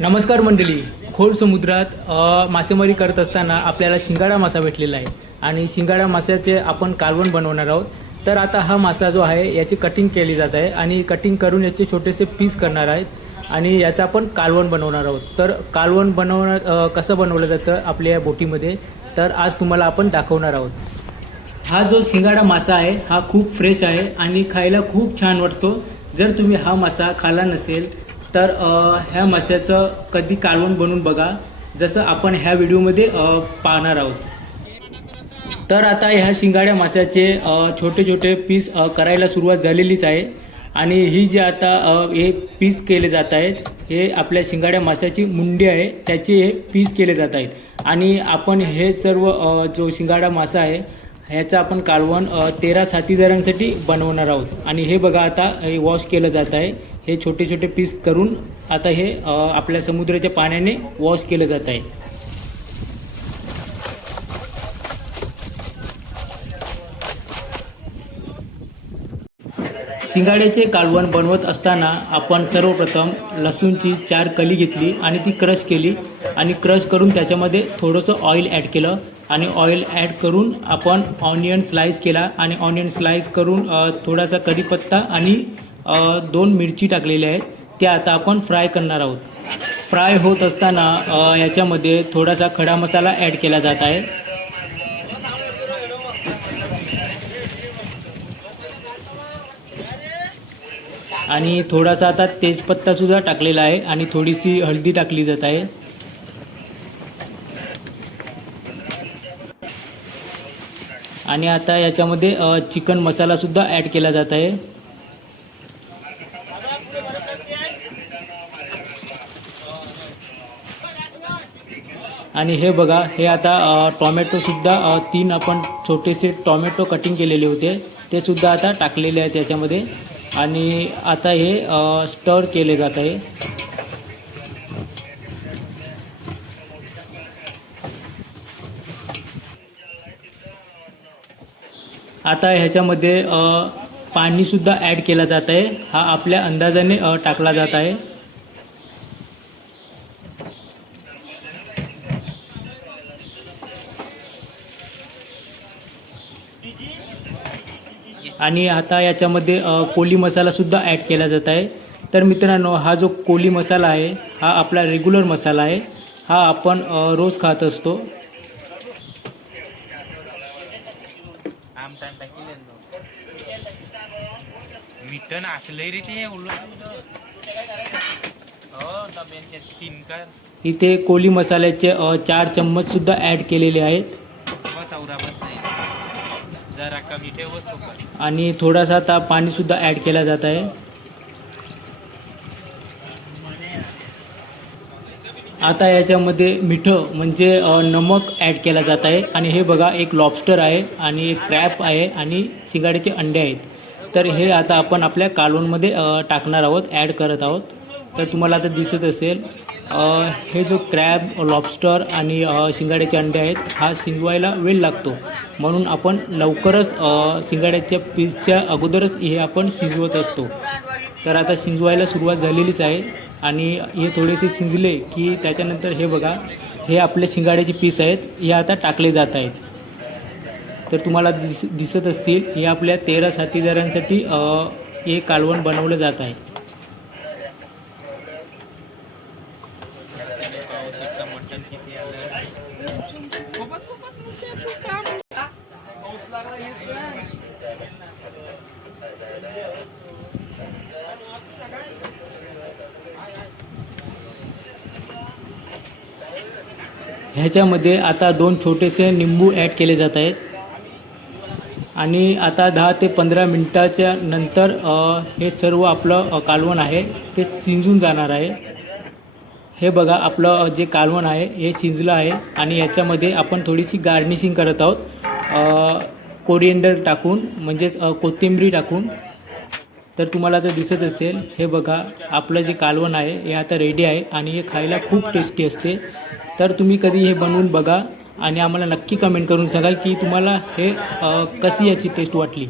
नमस्कार मंडळी. खोल समुद्रात मासेमारी करत असताना आपल्याला शिंगाडा मासा भेटलेला आहे आणि शिंगाडा माशाचे आपण कालवण बनवणार आहोत. तर आता हा मासा जो आहे याची कटिंग केली जात आहे आणि कटिंग करून याचे छोटेसे पीस करणार आहेत आणि याचा आपण कालवण बनवणार आहोत. तर कालवण कसं बनवलं जातं आपल्या या बोटीमध्ये, तर आज तुम्हाला आपण दाखवणार आहोत. हा जो शिंगाडा मासा आहे हा खूप फ्रेश आहे आणि खायला खूप छान वाटतो. जर तुम्ही हा मासा खाल्ला नसेल तर ह्या माशाचं कधी कालवण बनवून बघा, जसं आपण ह्या व्हिडिओमध्ये पाहणार आहोत. तर आता ह्या शिंगाड्या माशाचे छोटे छोटे पीस करायला सुरुवात झालेलीच आहे आणि ही जे आता हे पीस केले जात आहेत हे आपल्या शिंगाड्या माशाची मुंडी आहे त्याचे हे पीस केले जात आहेत आणि आपण हे सर्व जो शिंगाडा मासा आहे ह्याचं आपण कालवण 13 साथीदारांसाठी बनवणार आहोत. आणि हे बघा आता हे वॉश केलं जात आहे. हे छोटे छोटे पीस करून आता हे आपल्या समुद्राच्या पाण्याने वॉश केलं जात आहे. शिंगाड्याचे कालवण बनवत असताना आपण सर्वप्रथम लसूणची 4 कली घेतली आणि ती क्रश केली आणि क्रश करून त्याच्यामध्ये थोडंसं ऑइल ॲड केलं आणि ऑइल ॲड करून आपण ऑनियन स्लाइस केला आणि ऑनियन स्लाइस करून थोडासा कढीपत्ता आणि 2 मिरची टाकलेल्या आहेत त्या आता आपण फ्राय करणार आहोत. फ्राय होत असताना याच्यामध्ये थोडासा खडा मसाला ॲड केला जात आहे. आणि थोडासा आता तेजपत्तासुद्धा टाकलेला आहे आणि थोडीशी हळदी टाकली जात आहे. आणि आता याच्यामध्ये चिकन मसालासुद्धा ॲड केला जात आहे. आणि हे बघा, हे आता टॉमॅटोसुद्धा 3 आपण छोटेसे टॉमॅटो कटिंग केलेले होते ते सुद्धा आता टाकलेले आहेत याच्यामध्ये आणि आता हे स्टर केले जात आहे. आता ह्याच्यामध्ये पाणीसुद्धा ॲड केला जात आहे. हा आपल्या अंदाजाने टाकला जात आहे. आणि आता याच्यामध्ये कोली मसालासुद्धा ॲड केला जात आहे. तर मित्रांनो, हा जो कोली मसाला आहे हा आपला रेग्युलर मसाला आहे. हा आपण रोज खात असतो. इथे कोली मसाल्याचे 4 चम्मचसुद्धा ॲड केलेले आहेत. आणि थोडासा आता पाणीसुद्धा ॲड केला जात आहे. आता याच्यामध्ये मिठं म्हणजे नमक ॲड केला जात आहे. आणि हे बघा, एक लॉबस्टर आहे आणि एक क्रॅब आहे आणि शिंगाड्याचे अंडे आहेत. तर हे आता आपण आपल्या कालवणमध्ये टाकणार आहोत, ॲड करत आहोत. तर तुम्हाला आता दिसत असेल हे जो क्रॅब, लॉबस्टर आणि शिंगाड्याचे अंडे आहेत हा शिजवायला वेळ लागतो, म्हणून आपण लवकरच शिंगाड्याच्या पीसच्या अगोदरच हे आपण शिजवत असतो. तर आता शिजवायला सुरुवात झालेलीच आहे आणि हे थोडेसे शिजले की त्याच्यानंतर हे बघा, हे आपले शिंगाड्याचे पीस आहेत हे आता टाकले जात आहेत. तर तुम्हाला दिसत असतील हे आपल्या 13 साथीदारांसाठी हे कालवण बनवलं जात आहे. ह्याच्यामध्ये आता 2 छोटेसे निंबू ॲड केले जात आहेत. आणि आता 10 ते 15 मिनटाच्या नंतर हे सर्व आपलं कालवण आहे ते शिजून जाणार आहे. हे बघा, आपलं जे कालवण आहे हे शिजलं आहे आणि याच्यामध्ये आपण थोडीशी गार्निशिंग करत आहोत कोरिएंडर टाकून, म्हणजेच कोथिंबीर टाकून. तर तुम्हाला आता दिसत असेल हे बघा, आपलं जे कालवण आहे हे आता रेडी आहे आणि हे खायला खूप टेस्टी असते. तर तुम्ही कधी हे बनवून बघा आणि आम्हाला नक्की कमेंट करून सांगा की तुम्हाला हे कशी याची टेस्ट वाटली.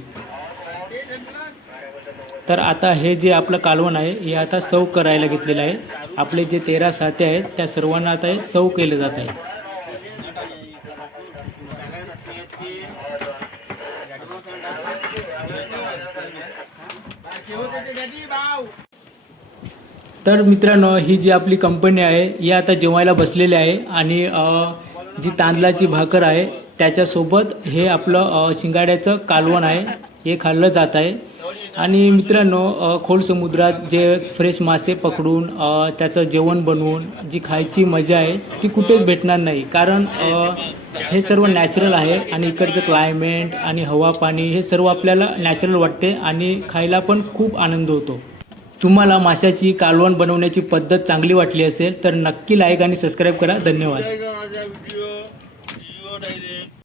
तर आता हे जे आपलं कालवण आहे हे आता सर्व करायला घेतलेलं आहे आपले जे 13 साथी आहेत त्या सर्वांना आता हे सर्व केलं जात आहे. तर मित्रांनो, ही जी आपली कंपनी आहे ही आता जेवायला बसलेली आहे आणि जी तांदळाची भाकर आहे त्याच्यासोबत हे आपलं शिंगाड्याचं कालवण आहे हे खाल्लं जात आहे. आणि मित्रांनो, खोल समुद्रात जे फ्रेश मासे पकडून त्याचं जेवण बनवून जी खायची मजा आहे ती कुठेच भेटणार नाही. कारण हे सर्व नॅचरल आहे आणि इकडचं क्लायमेट आणि हवा पाणी हे सर्व आपल्याला नॅचरल वाटते आणि खायला पण खूप आनंद होतो. तुम्हाला माशाची कालवण बनवण्याची पद्धत चांगली वाटली असेल तर नक्की लाईक आणि सबस्क्राईब करा. धन्यवाद.